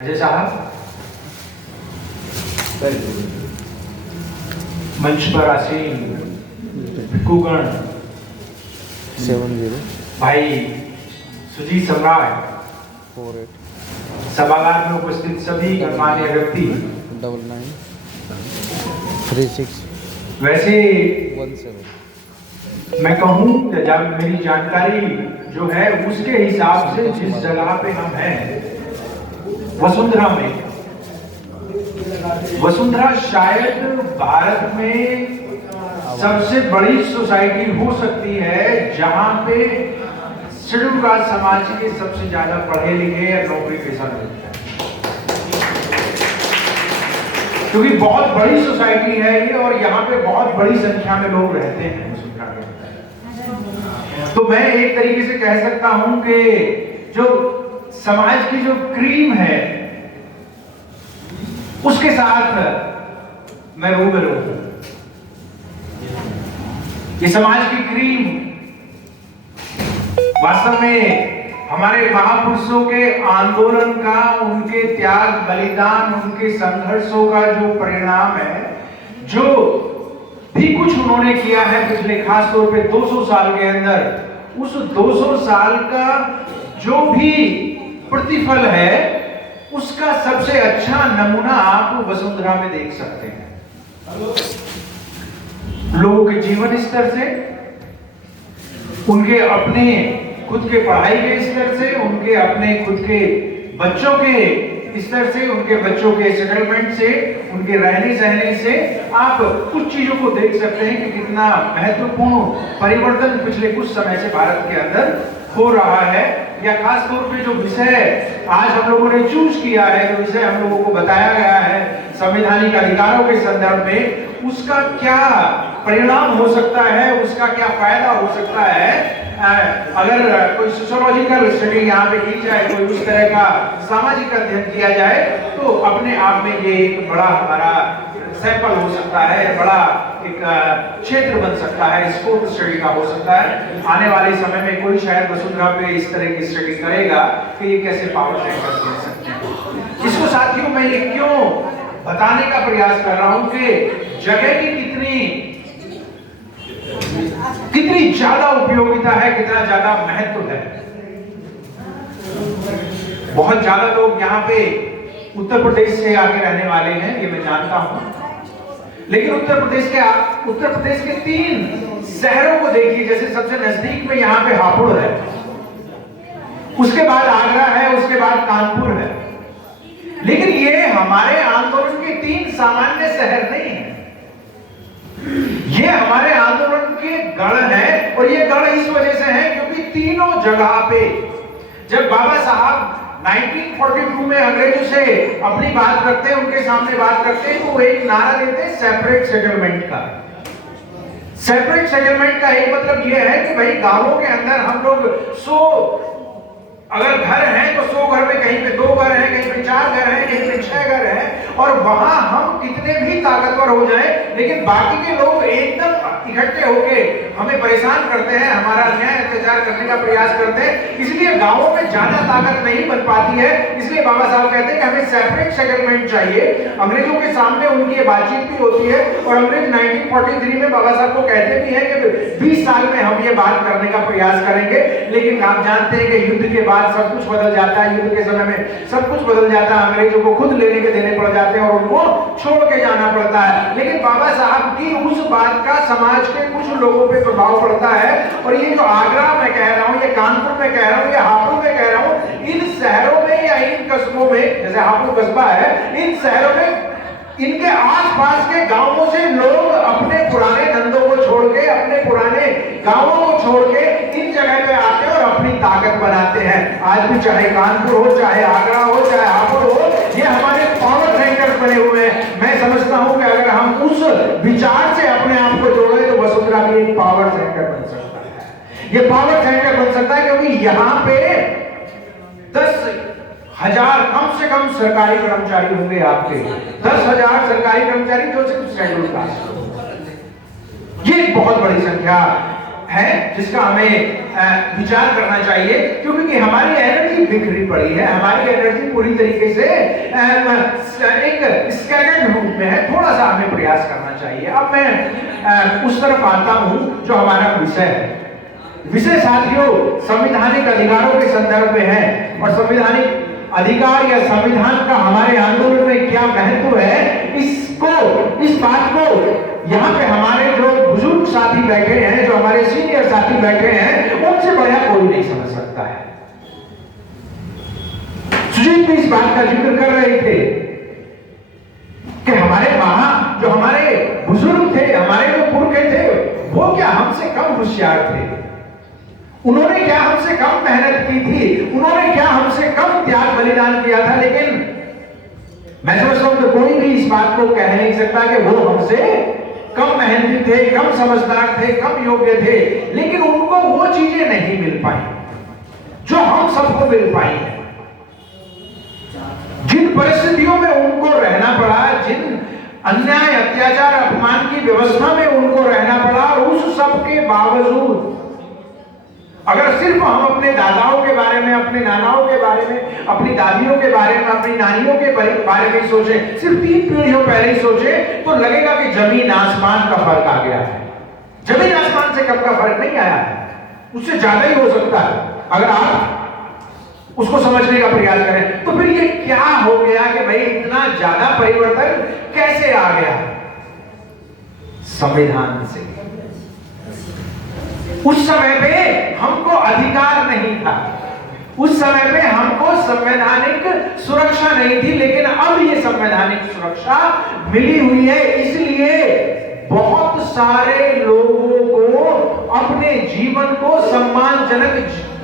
अजय साहब मंच पर आसीन भिक्खुगण 70 भाई सुजीत सम्राट 48 सभागार में उपस्थित सभी गणमान्य व्यक्ति 99 36 वैसे 17 मैं कहूँ जब मेरी जानकारी जो है उसके हिसाब से जिस जगह पे हम हैं वसुंधरा में, वसुंधरा शायद भारत में सबसे बड़ी सोसाइटी हो सकती है जहां पे शेड्यूल कास्ट समाज के सबसे ज्यादा पढ़े लिखे या नौकरी पेशा मिलते हैं, क्योंकि बहुत बड़ी सोसाइटी है ये और यहाँ पे बहुत बड़ी संख्या में लोग रहते हैं वसुंधरा के अंदर। तो मैं एक तरीके से कह सकता हूं कि जो समाज की जो क्रीम है उसके साथ मैं रूबरू हूं। ये समाज की क्रीम वास्तव में हमारे महापुरुषों के आंदोलन का, उनके त्याग बलिदान, उनके संघर्षों का जो परिणाम है, जो भी कुछ उन्होंने किया है पिछले खास तौर पे 200 साल के अंदर, उस 200 साल का जो भी प्रतिफल है उसका सबसे अच्छा नमूना आप वसुंधरा में देख सकते हैं। लोगों के जीवन स्तर से, उनके अपने खुद के पढ़ाई के स्तर से, उनके अपने खुद के बच्चों के स्तर से, उनके बच्चों के सेटलमेंट से, उनके रहने सहने से आप कुछ चीजों को देख सकते हैं कि कितना महत्वपूर्ण परिवर्तन पिछले कुछ समय से भारत के अंदर हो रहा है। या खास तौर पे जो विषय आज हम लोगों ने चूज किया है, जो विषय हम लोगों को बताया गया है संवैधानिक अधिकारों के संदर्भ में, उसका क्या परिणाम हो सकता है, उसका क्या फायदा हो सकता है, अगर कोई सोशियोलॉजिकल स्टडी यहाँ पे की जाए, कोई उस तरह का सामाजिक अध्ययन किया जाए, तो अपने आप में ये एक बड़ा हमारा सैंपल हो सकता है, बड़ा एक क्षेत्र बन सकता है, स्कोप स्टडी का हो सकता है। आने वाले समय में कोई शायद वसुंधरा पे इस तरह की स्टडी करेगा कि ये कैसे पावर सेंटर दे सकते हैं। इसको साथियों मैं ये क्यों बताने का प्रयास कर रहा हूं कि जगह की कितनी ज्यादा उपयोगिता है, कितना ज्यादा महत्व है। बहुत ज्यादा लोग यहाँ पे उत्तर प्रदेश से आके रहने वाले हैं, ये मैं जानता हूं, लेकिन उत्तर प्रदेश के 3 शहरों को देखिए। जैसे सबसे नजदीक में यहाँ पे हापुड़ है, उसके बाद आगरा है, उसके बाद कानपुर है, लेकिन ये हमारे आंदोलन के 3 सामान्य शहर नहीं है, ये हमारे आंदोलन के गढ़ हैं। और ये गढ़ इस वजह से है क्योंकि तीनों जगह पे जब बाबा साहब 1942 में अंग्रेजों से अपनी बात करते हैं, उनके सामने बात करते हैं, तो वो एक नारा देते हैं सेपरेट सेटलमेंट का। सेपरेट सेटलमेंट का एक मतलब ये है कि भाई गांवों के अंदर हम लोग 100 अगर घर हैं तो 100 घर में कहीं पे 2 घर हैं, कहीं पे 4 घर हैं, कहीं पे 6 घर हैं, और वहां हम कितने भी ताकतवर हो जाएं, लेकिन बाकी के लोग एकदम इकट्ठे होके हमें परेशान करते हैं, हमारा अन्याय अत्याचार करने का प्रयास करते हैं, इसलिए गांवों में ज्यादा ताकत नहीं बन पाती है। इसलिए बाबा साहब कहते हैं कि हमें सेपरेट सेटलमेंट चाहिए। अंग्रेजों के सामने उनकी बातचीत भी होती है, और अंग्रेज 1943 में बाबा साहब को कहते भी हैं कि 20 साल में हम ये बात करने का प्रयास करेंगे। लेकिन आप जानते हैं कि युद्ध के बाद सब कुछ बदल जाता है, युद्ध के समय में सब कुछ बदल जाता है, अंग्रेजों को खुद लेने के देने पड़ जाते हैं और उनको छोड़ के जाना पड़ता है। लेकिन बाबा साहब की उस बात का समाज के कुछ लोगों पे प्रभाव पड़ता है, और ये जो आगरा में कह रहा हूं, ये कानपुर में कह रहा हूं, ये हापुड़ में कह रहा हूं, इन शहरों में या इन कस्बों में, जैसे हापुड़ कस्बा है, इन शहरों में इनके आसपास के गांवों से लोग अपने पुराने धंधों को छोड़ के, अपने पुराने गांवों को छोड़ के इन जगह पे आते हैं और अपनी ताकत बनाते हैं। आज भी चाहे कानपुर हो, चाहे आगरा हो, चाहे हापुड़ हो, ये हमारे पावर सेंटर बने हुए हैं। मैं समझता हूं कि अगर हम उस विचार से अपने आप को जोड़े तो वसुंधरा भी एक पावर सेंटर बन सकता है। ये पावर सेंटर बन सकता है क्योंकि यहाँ पे 10,000 कम से कम सरकारी कर्मचारी होंगे आपके, 10,000 सरकारी कर्मचारी जो सिर्फ शेड्यूल कास्ट। ये बहुत बड़ी संख्या है जिसका हमें विचार करना चाहिए, क्योंकि हमारी एनर्जी बिखरी पड़ी है, हमारी एनर्जी पूरी तरीके से एक स्कैटर्ड रूप में है। थोड़ा सा हमें प्रयास करना चाहिए। अब मैं उस तरफ आता हूं जो हमारा विषय है। विषय साथियों संवैधानिक अधिकारों के संदर्भ में है, और संवैधानिक अधिकार या संविधान का हमारे आंदोलन में क्या महत्व है, इस बात को यहाँ पे हमारे जो बुजुर्ग साथी बैठे हैं, जो हमारे सीनियर साथी बैठे हैं, उनसे बढ़िया कोई नहीं समझ सकता है। सुजीत भी इस बात का जिक्र कर रहे थे कि जो हमारे बुजुर्ग थे, हमारे जो पुरखे थे, वो क्या हमसे कम होशियार थे? उन्होंने क्या हमसे कम मेहनत की थी? उन्होंने क्या हमसे कम त्याग बलिदान किया था? लेकिन मैं समझता हूं कि कोई भी इस बात को कह नहीं सकता कि वो हमसे कम मेहनती थे, कम समझदार थे, कम योग्य थे, लेकिन उनको वो चीजें नहीं मिल पाई जो हम सबको मिल पाई है। जिन परिस्थितियों में उनको रहना पड़ा, जिन अन्याय, अत्याचार, अपमान की व्यवस्था में उनको रहना पड़ा, उस सब के बावजूद अगर सिर्फ हम अपने दादाओं के बारे में, अपने नानाओं के बारे में, अपनी दादियों के बारे में, अपनी नानियों के बारे में सोचे, सिर्फ 3 पीढ़ियों पहले ही सोचे, तो लगेगा कि जमीन आसमान का फर्क आ गया है। जमीन आसमान से कम का फर्क नहीं आया है, उससे ज्यादा ही हो सकता है अगर आप उसको समझने का प्रयास करें। तो फिर ये क्या हो गया कि भाई इतना ज्यादा परिवर्तन कैसे आ गया? संविधान से। उस समय पे हमको अधिकार नहीं था, उस समय पे हमको संवैधानिक सुरक्षा नहीं थी, लेकिन अब ये संवैधानिक सुरक्षा मिली हुई है। इसलिए बहुत सारे लोगों को अपने जीवन को सम्मानजनक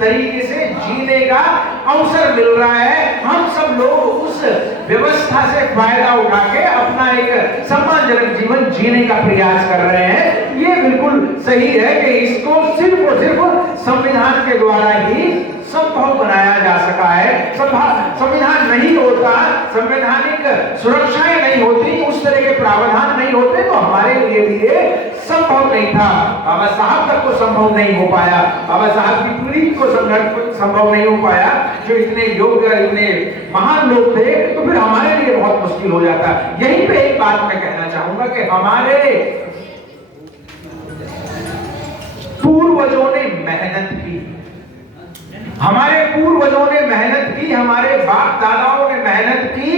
तरीके से जीने का अवसर मिल रहा है। हम सब लोग उस व्यवस्था से फायदा उठा के अपना एक सम्मानजनक जीवन जीने का प्रयास कर रहे हैं। ये बिल्कुल सही है कि इसको सिर्फ और सिर्फ संविधान के द्वारा ही संभव बनाया जा सका है। संविधान नहीं होता, संवैधानिक सुरक्षाएं नहीं होती, उस तरह के प्रावधान नहीं होते, तो हमारे लिए भी ये संभव नहीं था। बाबा साहब तक को संभव नहीं हो पाया, बाबा साहब की पीढ़ी को संभव नहीं हो पाया, जो इतने योग्य, इतने महान लोग थे, तो फिर हमारे लिए बहुत मुश्किल हो जाता। यहीं पे एक बात मैं कहना चाहूंगा कि हमारे पूर्वजों ने मेहनत की, हमारे पूर्वजों ने मेहनत की, हमारे बाप दादाओं ने मेहनत की,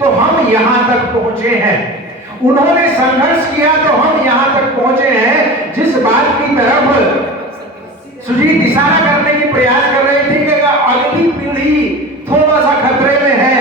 तो हम यहां तक पहुंचे हैं। उन्होंने संघर्ष किया तो हम यहां तक पहुंचे हैं। जिस बात की तरफ सुजीत इशारा करने की प्रयास कर रहे थे कि अगली पीढ़ी थोड़ा सा खतरे में है,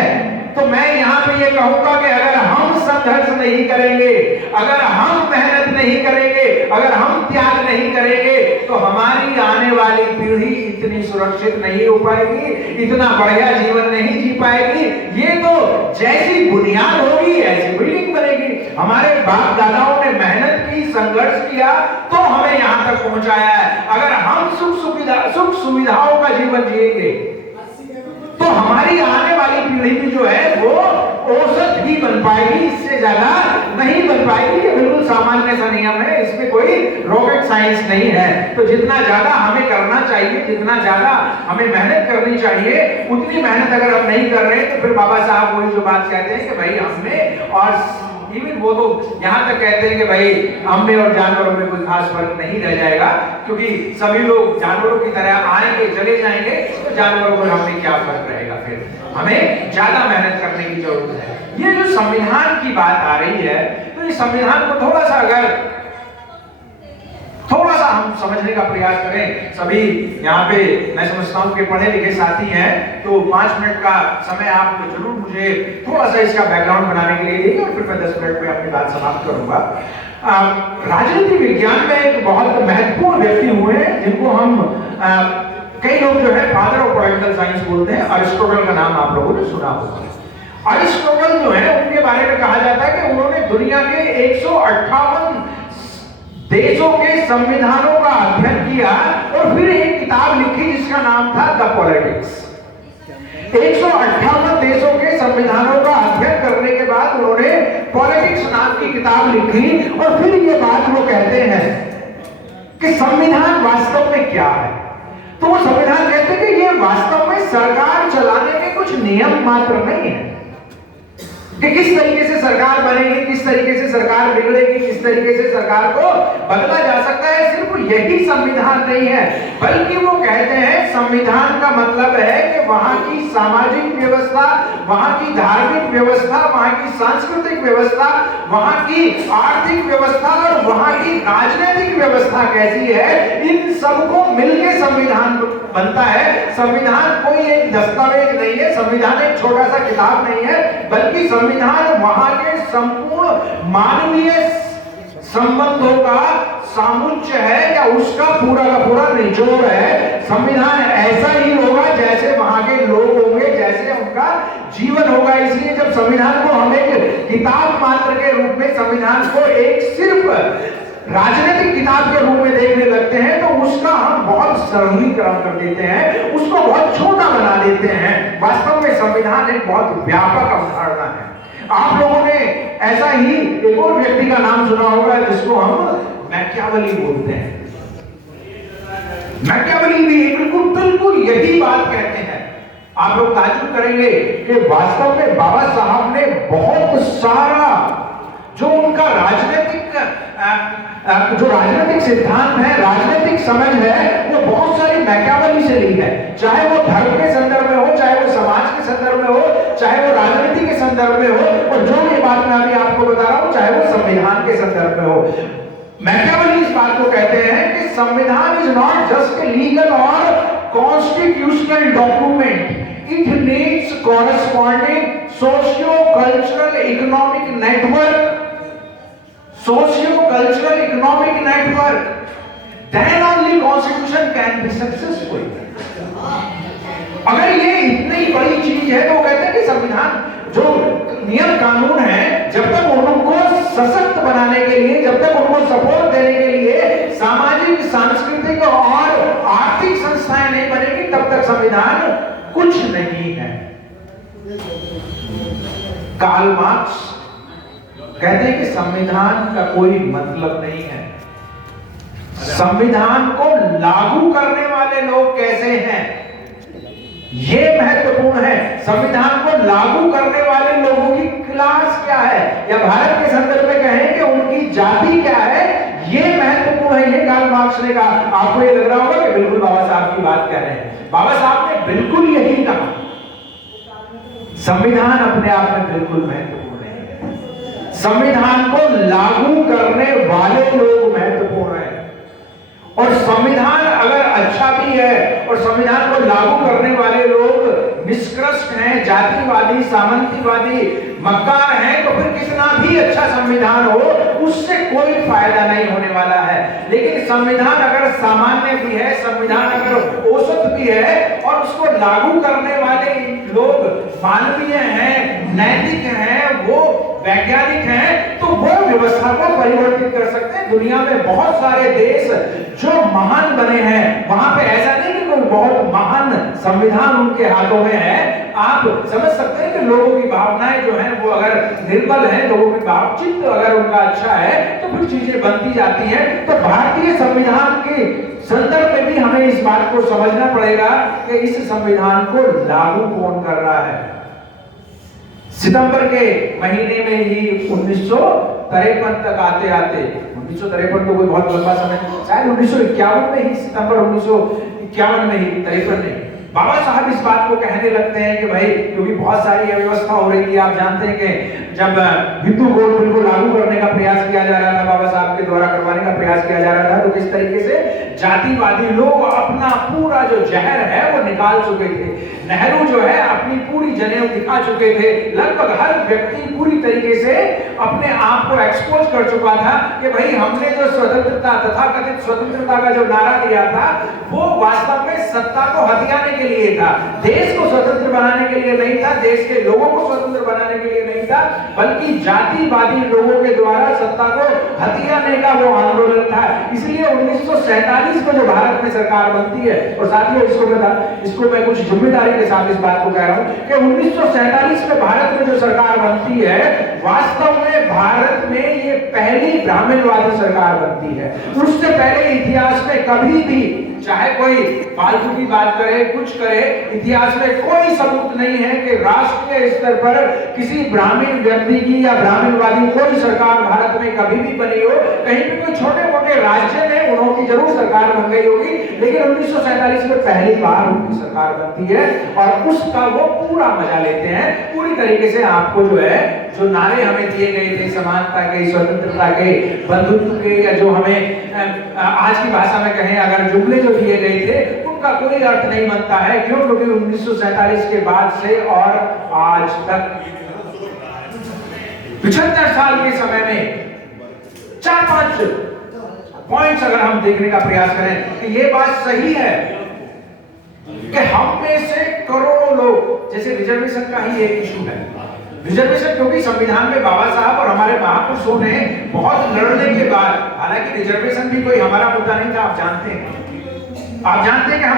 तो मैं यहां पे ये कहूंगा कि अगर हम संघर्ष नहीं करेंगे, अगर हम मेहनत नहीं करेंगे, अगर हम त्याग नहीं करेंगे, तो हमारी आने वाली पीढ़ी इतनी सुरक्षित नहीं हो पाएगी, इतना बढ़िया जीवन नहीं जी पाएगी। ये तो जैसी बुनियाद होगी ऐसी बिल्डिंग बनेगी। हमारे बाप दादाओं ने मेहनत की, संघर्ष किया, तो हमें यहां तक पहुंचाया है। अगर हम सुख सुविधाओं का जीवन जिएंगे, तो हमारी आने वाली पीढ़ी भी जो है वो औसत ही बन पाएगी, इससे ज्यादा नहीं बन पाएगी। ये बिल्कुल सामान्य सा नियम है, इसमें कोई रॉकेट साइंस नहीं है। तो जितना ज्यादा हमें करना चाहिए, जितना ज्यादा हमें मेहनत करनी चाहिए, उतनी मेहनत अगर हम नहीं कर रहे, तो फिर बाबा साहब वही जो बात कहते हैं कि भाई हमें, और इवन वो तो यहां तक कहते हैं कि भाई हमें और जानवरों में कोई खास फर्क नहीं रह जाएगा, क्योंकि सभी लोग जानवरों की तरह आएंगे चले जाएंगे, तो जानवरों में हमें क्या फर्क रहेगा? फिर हमें ज्यादा मेहनत करने की जरूरत है। ये जो संविधान की बात आ रही है, तो ये संविधान को थोड़ा सा हम समझने का प्रयास करें। सभी यहाँ पे मैं समझता हूँ कि पढ़े लिखे साथी हैं, तो 5 मिनट का समय आप जरूर मुझे थोड़ा सा इसका बैकग्राउंड बनाने के लिए देंगे, और फिर मैं 10 मिनट में अपनी बात समाप्त करूंगा। राजनीति विज्ञान में एक बहुत महत्वपूर्ण व्यक्ति हुए हैं, जिनको हम कई लोग जो है फादर ऑफ पॉलिटिकल साइंस बोलते हैं। अरिस्टोटल का नाम आप लोगों ने सुना होगा। अरिस्टोटल जो है, उनके बारे में कहा जाता है कि उन्होंने दुनिया के 158 देशों के संविधानों का अध्ययन किया, और फिर एक किताब लिखी जिसका नाम था द पॉलिटिक्स। 158 देशों के संविधानों का अध्ययन करने के बाद उन्होंने पॉलिटिक्स नाम की किताब लिखी, और फिर ये बात वो कहते हैं कि संविधान वास्तव में क्या है। तो वो संविधान कहते हैं कि ये वास्तव में सरकार चलाने के कुछ नियम मात्र नहीं है कि किस तरीके से सरकार बनेगी, किस तरीके से सरकार बिगड़ेगी, किस तरीके से सरकार को बदला जा सकता है। सिर्फ यही संविधान नहीं है, बल्कि वो कहते हैं संविधान का मतलब है कि वहां की सामाजिक व्यवस्था, वहां की धार्मिक व्यवस्था, वहां की सांस्कृतिक व्यवस्था, वहां की आर्थिक व्यवस्था और वहां की राजनीतिक व्यवस्था कैसी है, इन सबको मिलकर संविधान बनता है। संविधान कोई एक दस्तावेज नहीं है, संविधान एक छोटा सा किताब नहीं है, बल्कि संविधान वहां के संपूर्ण मानवीय संबंधों का सामुच्य है या उसका पूरा का पूरा निचोड़ है। संविधान ऐसा ही होगा जैसे वहां के लोग होंगे, जैसे उनका जीवन होगा। इसलिए जब संविधान को हम एक किताब मात्र के रूप में, संविधान को एक सिर्फ राजनीतिक किताब के रूप में देखने लगते हैं, तो उसका हम बहुत सरलीकरण कर देते हैं, उसको बहुत छोटा बना देते हैं। वास्तव में संविधान एक बहुत व्यापक अवधारणा है। आप लोगों ने ऐसा ही एक और व्यक्ति का नाम सुना होगा जिसको हम मैकियावेली बोलते हैं। मैकियावेली भी बिल्कुल यही बात कहते हैं। आप लोग ताज्जुब करेंगे कि वास्तव में बाबा साहब ने बहुत सारा जो उनका राजनीतिक सिद्धांत है, राजनीतिक समझ है, वो बहुत सारी मैकियावेली से ली है। चाहे वो धर्म के संदर्भ में हो, चाहे वो समाज के संदर्भ में हो, चाहे वो राजनीति के संदर्भ में हो, और जो ये बात मैं अभी आपको बता रहा हूं, चाहे वो संविधान के संदर्भ में हो। मैकियावेली इस बात को कहते हैं कि संविधान is not just a legal और constitutional document, it needs corresponding socio cultural economic network, socio-cultural economic network, then only constitution can be successful। अगर ये इतनी बड़ी चीज है तो वो कहते हैं कि संविधान जो नियम कानून है, जब तक उनको सशक्त बनाने के लिए, जब तक उनको सपोर्ट देने के लिए सामाजिक, सांस्कृतिक और आर्थिक संस्थाएं नहीं बनेगी, तब तक संविधान कुछ नहीं है। कार्ल मार्क्स कहते हैं कि संविधान का कोई मतलब नहीं है, संविधान को लागू करने वाले लोग कैसे हैं, ये महत्वपूर्ण है। संविधान को लागू करने वाले लोगों की क्लास क्या है, या भारत के संदर्भ में कहें कि उनकी जाति क्या है, ये महत्वपूर्ण है। ये कार्ल मार्क्स ने कहा। आपको ये लग रहा होगा कि बिल्कुल बाबा साहब की बात कह रहे हैं। बाबा साहब ने बिल्कुल यही कहा। संविधान अपने आप में बिल्कुल महत्वपूर्ण, संविधान को लागू करने वाले लोग महत्वपूर्ण हैं। और संविधान अगर अच्छा भी है और संविधान को लागू करने वाले लोग निष्कृष्ट हैं, जातिवादी, सामंतीवादी, मक्कार हैं, तो फिर कितना भी अच्छा संविधान हो, उससे कोई फायदा नहीं होने वाला है। लेकिन संविधान अगर सामान्य भी है, संविधान अगर औसत भी है और उसको लागू करने वाले लोग मानवीय हैं, नैतिक हैं, वो वैज्ञानिक हैं, तो वो व्यवस्था को परिवर्तित कर सकते हैं। दुनिया में बहुत सारे देश जो महान बने हैं, वहां पे ऐसा नहीं कि कोई बहुत महान संविधान उनके हाथों में है। आप समझ सकते हैं कि लोगों की भावनाएं जो हैं वो अगर निर्बल हैं, लोगों की भावचित्त अगर उनका अच्छा है, तो फिर चीजें बनती जाती हैं। तो भारतीय संविधान के संदर्भ में भी हमें इस बात को समझना पड़ेगा कि इस संविधान को लागू कौन कर रहा है। सितंबर के महीने में ही 1953 तक आते आते, 1953 तो कोई बहुत लंबा समय, शायद 1951 में ही, सितंबर 1951 में ही, 53 नहीं, बाबा साहब इस बात को कहने लगते हैं कि भाई, क्योंकि बहुत सारी अव्यवस्था हो रही थी। आप जानते हैं कि जब हिंदू कोड बिल को लागू करने का प्रयास किया जा रहा था, बाबा साहब के द्वारा करवाने का प्रयास किया जा रहा था, तो किस तरीके से जातिवादी लोग अपना पूरा जो जहर है वो निकाल चुके थे। नेहरू जो है अपनी पूरी जनेऊ दिखा चुके थे। लगभग हर व्यक्ति पूरी तरीके से अपने आप को एक्सपोज कर चुका था कि भाई हमने जो स्वतंत्रता, तथाकथित स्वतंत्रता का जो नारा दिया था, वो वास्तव में सत्ता को हथियाने के लिए था, देश को स्वतंत्र बनाने के लिए नहीं था, देश के लोगों को स्वतंत्र बनाने के लिए नहीं था, बल्कि जातिवादी लोगों के द्वारा सत्ता को हथियाने का वो आंदोलन था। इसलिए 1947 में जो भारत में सरकार बनती है, और साथियों इसको मैं कुछ जिम्मेदारी के साथ इस बात को कह रहा हूं कि 1947 में भारत में जो सरकार बनती है, वास्तव में भारत में ये पहली ब्राह्मणवादी सरकार बनती है। उससे पहले इतिहास में कभी भी, चाहे कोई फालतू की बात करे, कुछ करे, इतिहास में कोई सबूत नहीं है कि राष्ट्रीय स्तर पर किसी ब्राह्मण व्यक्ति की या ब्राह्मणवादी कोई सरकार भारत में कभी भी बनी हो। कहीं भी कोई छोटे मोटे राज्य में उन्होंने जरूर सरकार बन गई होगी, लेकिन 1947 में पहली बार उनकी सरकार बनती है और उसका वो पूरा मजा लेते हैं। पूरी तरीके से आपको जो है, जो नारे हमें दिए गए थे समानता के, स्वतंत्रता के, बंधुत्व के, या जो हमें आज की भाषा में कहें अगर जुमले जो दिए गए थे, उनका कोई अर्थ नहीं बनता है। क्यों? क्योंकि 1947 के बाद से और आज तक 75 साल के समय में 4-5 पॉइंट्स अगर हम देखने का प्रयास करें कि ये बात सही है कि हम में से करोड़ों लोग, जैसे रिजर्वेशन का ही एक इशू है, रिजर्वेशन क्योंकि संविधान में बाबा साहब और हमारे महापुरुषों ने बहुत लड़ने के बाद, हालांकि रिजर्वेशन भी कोई हमारा मुद्दा नहीं था, आप जानते हैं कि हम